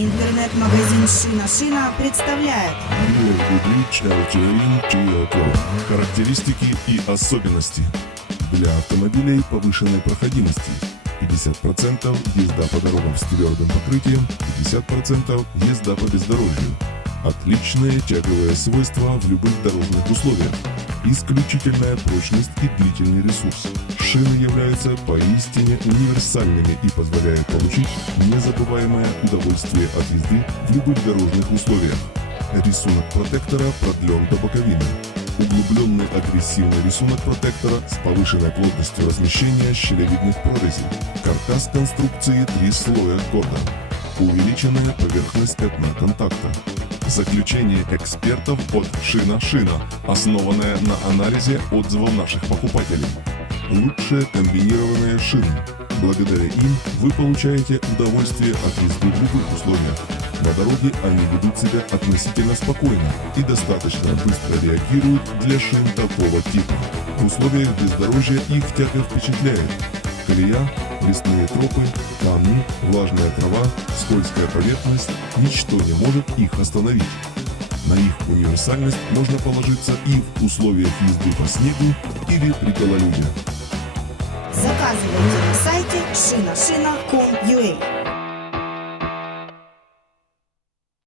Интернет-магазин «Шина Шина» представляет. Характеристики и особенности. Для автомобилей повышенной проходимости. 50% езда по дорогам с твердым покрытием, 50% езда по бездорожью. Отличные тяговые свойства в любых дорожных условиях. Исключительная прочность и длительный ресурс. Шины являются поистине универсальными и позволяют получить незабываемое удовольствие от езды в любых дорожных условиях. Рисунок протектора продлен до боковины. Углубленный агрессивный рисунок протектора с повышенной плотностью размещения щелевидных прорезей. Каркас конструкции три слоя кода. Увеличенная поверхность пятна контакта. Заключение экспертов от Шина Шина, основанное на анализе отзывов наших покупателей. Лучшие комбинированные шины. Благодаря им вы получаете удовольствие от езды в любых условиях. На дороге они ведут себя относительно спокойно и достаточно быстро реагируют для шин такого типа. В условиях бездорожья их тяга впечатляет. Колея, лесные тропы, камни, влажная трава, скользкая поверхность – ничто не может их остановить. На их универсальность можно положиться и в условиях езды по снегу или при гололеде. Заказывайте на сайте shinashina.com.ua